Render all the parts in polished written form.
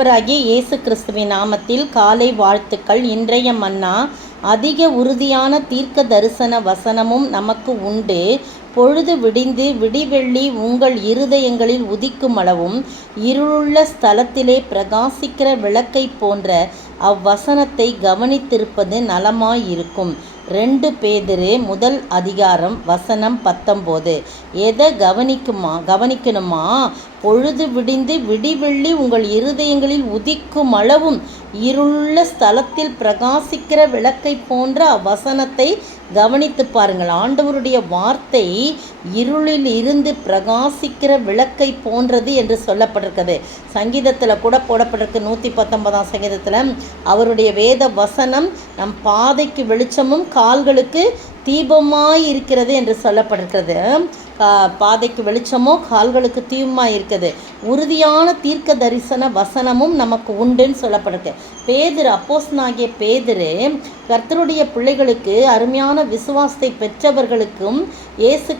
ஆண்டவராகிய இயேசு கிறிஸ்துவின் நாமத்தில் காலை வாழ்த்துக்கள். இன்றைய மன்னா அதிக உறுதியான தீர்க்க தரிசன வசனமும் நமக்கு உண்டு. பொழுது விடிந்து விடிவெள்ளி உங்கள் இருதயங்களில் உதிக்குமளவும் இருளுள்ள ஸ்தலத்திலே பிரகாசிக்கிற விளக்கை போன்ற அவ்வசனத்தை கவனித்திருப்பது நலமாயிருக்கும். 2 பேதுரு 1 அதிகாரம் வசனம் 19. எதை கவனிக்கணுமா? பொழுது விடிந்து விடிவெள்ளி உங்கள் இருதயங்களில் உதிக்கும் அளவும் இருளுள்ள ஸ்தலத்தில் பிரகாசிக்கிற விளக்கை போன்ற அவ்வசனத்தை கவனித்து பாருங்கள். ஆண்டவருடைய வார்த்தை இருளில் இருந்து பிரகாசிக்கிற விளக்கை போன்றது என்று சொல்லப்பட்டிருக்கிறது. சங்கீதத்தில் கூட போடப்பட்டிருக்கு. 119ஆம் சங்கீதத்தில் அவருடைய வேத வசனம் நம் பாதைக்கு வெளிச்சமும் கால்களுக்கு தீபமாய் இருக்கிறது என்று சொல்லப்பட்டிருக்கிறது. பாதைக்கு வெளிச்சமோ கால்களுக்கு தீபமாய் இருக்கிறது. உறுதியான தீர்க்க தரிசன வசனமும் நமக்கு உண்டுன்னு சொல்லப்பட்டிருக்கு. பேதுரு, அப்போஸ்தலனாகிய பேதுரு கர்த்தருடைய பிள்ளைகளுக்கு, அருமையான விசுவாசத்தை பெற்றவர்களுக்கும் இயேசு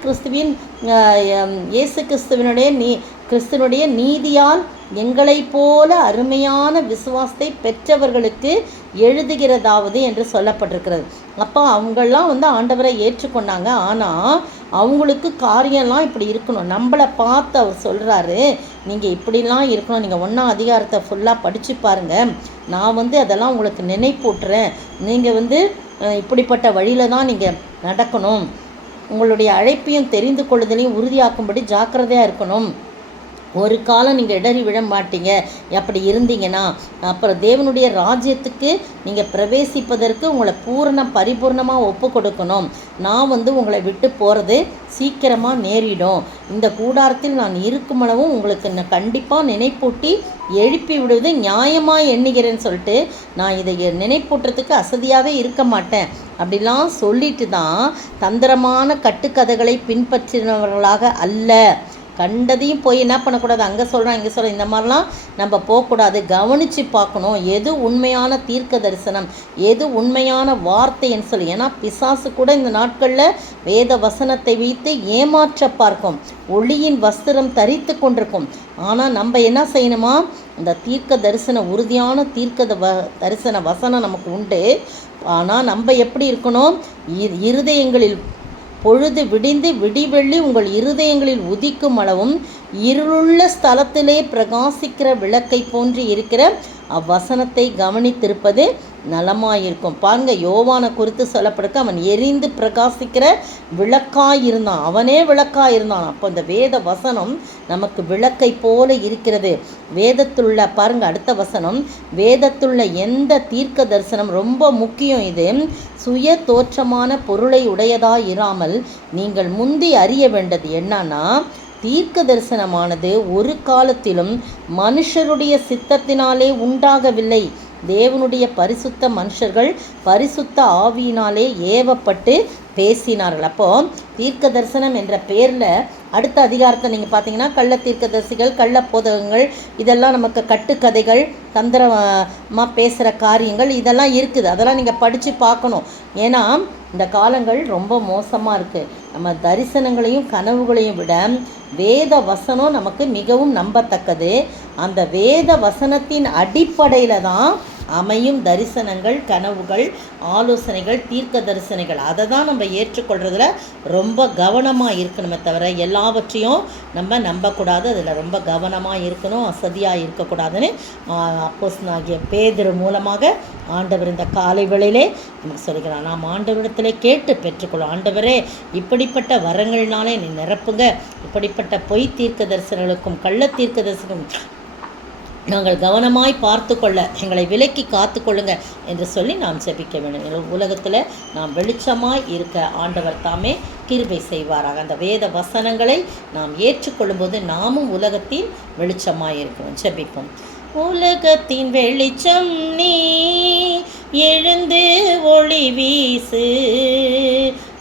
கிறிஸ்துவனுடைய நீதியால் எங்களைப் போல அருமையான விசுவாசத்தை பெற்றவர்களுக்கு எழுதுகிறதாவது என்று சொல்லப்பட்டிருக்கிறது. அப்போ அவங்கெல்லாம் ஆண்டவரை ஏற்றுக்கொண்டாங்க. ஆனால் அவங்களுக்கு காரியம்லாம் இப்படி இருக்கணும். நம்மளை பார்த்து அவர் சொல்கிறாரு, நீங்கள் இப்படிலாம் இருக்கணும். நீங்கள் 1ஆம் அதிகாரத்தை ஃபுல்லாக படித்து பாருங்கள். நான் அதெல்லாம் உங்களுக்கு நினைப்பூட்டுறேன். நீங்கள் இப்படிப்பட்ட வழியில் தான் நீங்கள் நடக்கணும். உங்களுடைய அழைப்பையும் தெரிந்து கொள்ளுதலையும் உறுதியாக்கும்படி ஜாக்கிரதையாக இருக்கணும். ஒரு காலம் நீங்கள் இடறி விழ மாட்டீங்க. அப்படி இருந்தீங்கன்னா அப்புறம் தேவனுடைய ராஜ்யத்துக்கு நீங்கள் பிரவேசிப்பதற்கு உங்களை பரிபூர்ணமாக ஒப்பு கொடுக்கணும். நான் உங்களை விட்டு போகிறது சீக்கிரமாக நேரிடும். இந்த கூடாரத்தில் நான் இருக்குமளவும் உங்களுக்கு கண்டிப்பாக நினைப்பூட்டி எழுப்பி விடுவது நியாயமாக எண்ணுகிறேன்னு சொல்லிட்டு நான் இதை நினைப்பூட்டுறதுக்கு அசதியாகவே இருக்க மாட்டேன் அப்படிலாம் சொல்லிட்டு தான் தந்திரமான கட்டுக்கதைகளை பின்பற்றினவர்களாக அல்ல. கண்டதையும் போய் என்ன பண்ணக்கூடாது, அங்கே சொல்கிறேன் இங்கே சொல்கிறேன் இந்த மாதிரிலாம் நம்ம போகக்கூடாது. கவனித்து பார்க்கணும் எது உண்மையான தீர்க்க தரிசனம், எது உண்மையான வார்த்தைன்னு சொல்லி. ஏன்னா பிசாசு கூட இந்த நாட்களில் வேத வசனத்தை வைத்து ஏமாற்ற பார்க்கும். ஒளியின் வஸ்திரம் தரித்து கொண்டிருக்கும். ஆனால் நம்ம என்ன செய்யணுமா? இந்த தீர்க்க தரிசன உறுதியான தரிசன வசனம் நமக்கு உண்டு. ஆனால் நம்ம எப்படி இருக்கணும்? இருதயங்களில் பொழுது விடிந்து விடிவெள்ளி உங்கள் இருதயங்களில் உதிக்கும் அளவும் இருளுள்ள ஸ்தலத்திலே பிரகாசிக்கிற விளக்கை போன்று இருக்கிற அவ்வசனத்தை கவனித்திருப்பது நலமாயிருக்கும். பாருங்க, யோவானை குறித்து சொல்லப்படுக்க அவன் எரிந்து பிரகாசிக்கிற விளக்காயிருந்தான். அவனே விளக்காயிருந்தான். அப்போ இந்த வேத வசனம் நமக்கு விளக்கை போல இருக்கிறது. வேதத்துள்ள பாருங்க, அடுத்த வசனம், வேதத்துள்ள எந்த தீர்க்க தரிசனம் ரொம்ப முக்கியம். இது சுய தோற்றமான பொருளை உடையதா இராமல் நீங்கள் முந்தி அறிய வேண்டது என்னன்னா, தீர்க்க தரிசனமானது ஒரு காலத்திலும் மனுஷருடைய சித்தத்தினாலே உண்டாகவில்லை. தேவனுடைய பரிசுத்த மனுஷர்கள் பரிசுத்த ஆவியினாலே ஏவப்பட்டு பேசினார்கள். அப்போது தீர்க்க தரிசனம் என்ற பேரில் அடுத்த அதிகாரத்தை நீங்கள் பார்த்தீங்கன்னா கள்ள தீர்க்கதரிசிகள், கள்ள போதகங்கள், இதெல்லாம் நமக்கு கட்டுக்கதைகள், தந்திரமாக பேசுகிற காரியங்கள் இதெல்லாம் இருக்குது. அதெல்லாம் நீங்கள் படித்து பார்க்கணும். ஏன்னா இந்த காலங்கள் ரொம்ப மோசமாக இருக்குது. நம்ம தரிசனங்களையும் கனவுகளையும் விட வேத வசனம் நமக்கு மிகவும் நம்பத்தக்கது. அந்த வேத வசனத்தின் அடிப்படையில் தான் அமையும் தரிசனங்கள், கனவுகள், ஆலோசனைகள், தீர்க்க தரிசனைகள். அதை தான் நம்ம ஏற்றுக்கொள்கிறதுல ரொம்ப கவனமாக இருக்கணுமே தவிர எல்லாவற்றையும் நம்ம நம்பக்கூடாது. அதில் ரொம்ப கவனமாக இருக்கணும், அசதியாக இருக்கக்கூடாதுன்னு அப்போஸ்தலனாகிய பேதுரு மூலமாக ஆண்டவர் இந்த காலை வேளையிலே நமக்கு சொல்கிறார். நாம் ஆண்டவரிடத்திலே கேட்டு பெற்றுக்கொள்ளும். ஆண்டவரே, இப்படிப்பட்ட வரங்கள்னாலே நீ நிரப்புங்க. இப்படிப்பட்ட பொய் தீர்க்க தரிசனங்களுக்கும் கள்ள தீர்க்க தரிசனங்களுக்கும் நாங்கள் கவனமாய் பார்த்து கொள்ள எங்களை விலக்கி காத்து கொள்ளுங்க என்று சொல்லி நாம் ஜெபிக்க வேண்டும். உலகத்தில் நாம் வெளிச்சமாய் இருக்க ஆண்டவர் தாமே கிருபை செய்வாராக. அந்த வேத வசனங்களை நாம் ஏற்றுக்கொள்ளும்போது நாமும் உலகத்தின் வெளிச்சமாய் இருக்கிறோம். ஜெபிப்போம். உலகத்தின் வெளிச்சம் நீ, எழுந்து ஒளி வீசு,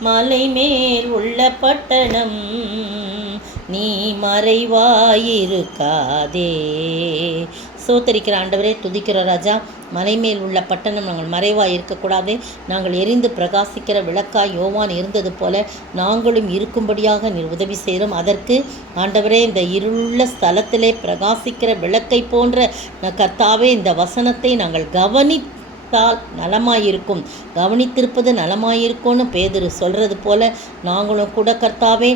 மலை மேல் உள்ள பட்டணம் நீ மறைவாயிருக்காதே, ஸ்தோத்தரிக்கிற ஆண்டவரே, துதிக்கிற ராஜா. மலைமேல் உள்ள பட்டணம் நாங்கள் மறைவாக இருக்கக்கூடாது. நாங்கள் எரிந்து பிரகாசிக்கிற விளக்காய் யோவான் இருந்தது போல நாங்களும் இருக்கும்படியாக நீர் உதவி செய்கிறோம். அதற்கு ஆண்டவரே, இந்த இருளுள்ள ஸ்தலத்திலே பிரகாசிக்கிற விளக்கை போன்ற கர்த்தாவே, இந்த வசனத்தை நாங்கள் நலமாயிருக்கும், கவனித்திருப்பது நலமாயிருக்கும்னு பேதுரு சொல்கிறது போல நாங்களும் கூட கர்த்தாவே,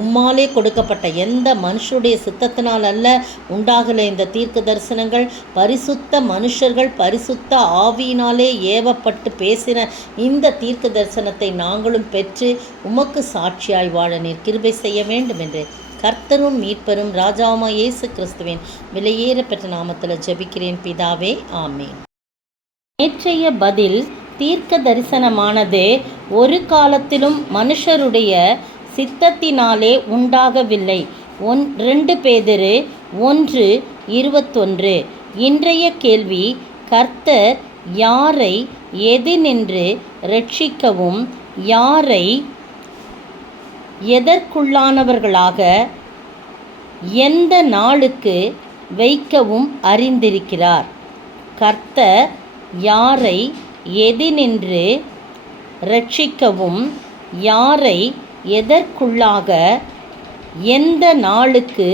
உம்மாலே கொடுக்கப்பட்ட எந்த மனுஷருடைய சித்தத்தினால் அல்ல உண்டாகலை இந்த தீர்க்க தரிசனங்கள், பரிசுத்த மனுஷர்கள் பரிசுத்த ஆவியினாலே ஏவப்பட்டு பேசின இந்த தீர்க்க தரிசனத்தை நாங்களும் பெற்று உமக்கு சாட்சியாய் வாழ நீர் கிருபை செய்ய வேண்டும் என்று கர்த்தரும் மீட்பரும் ராஜாவுமாய் இயேசு கிறிஸ்துவின் விலையேற பெற்ற நாமத்தில் ஜெபிக்கிறேன் பிதாவே, ஆமென். நேற்றைய பதில், தீர்க்க தரிசனமானது ஒரு காலத்திலும் மனுஷருடைய சித்தத்தினாலே உண்டாகவில்லை. 2 பேதுரு 1:21. இன்றைய கேள்வி, கர்த்தர் யாரை எதினின்று ரட்சிக்கவும் யாரை எதற்குள்ளானவர்களாக எந்த நாளுக்கு வைக்கவும் அறிந்திருக்கிறார்? கர்த்தர் யாரை எதினின்று ரட்சிக்கவும் யாரை எதற்குள்ளாக எந்த நாளுக்கு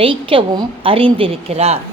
வைக்கவும் அறிந்திருக்கிறார்?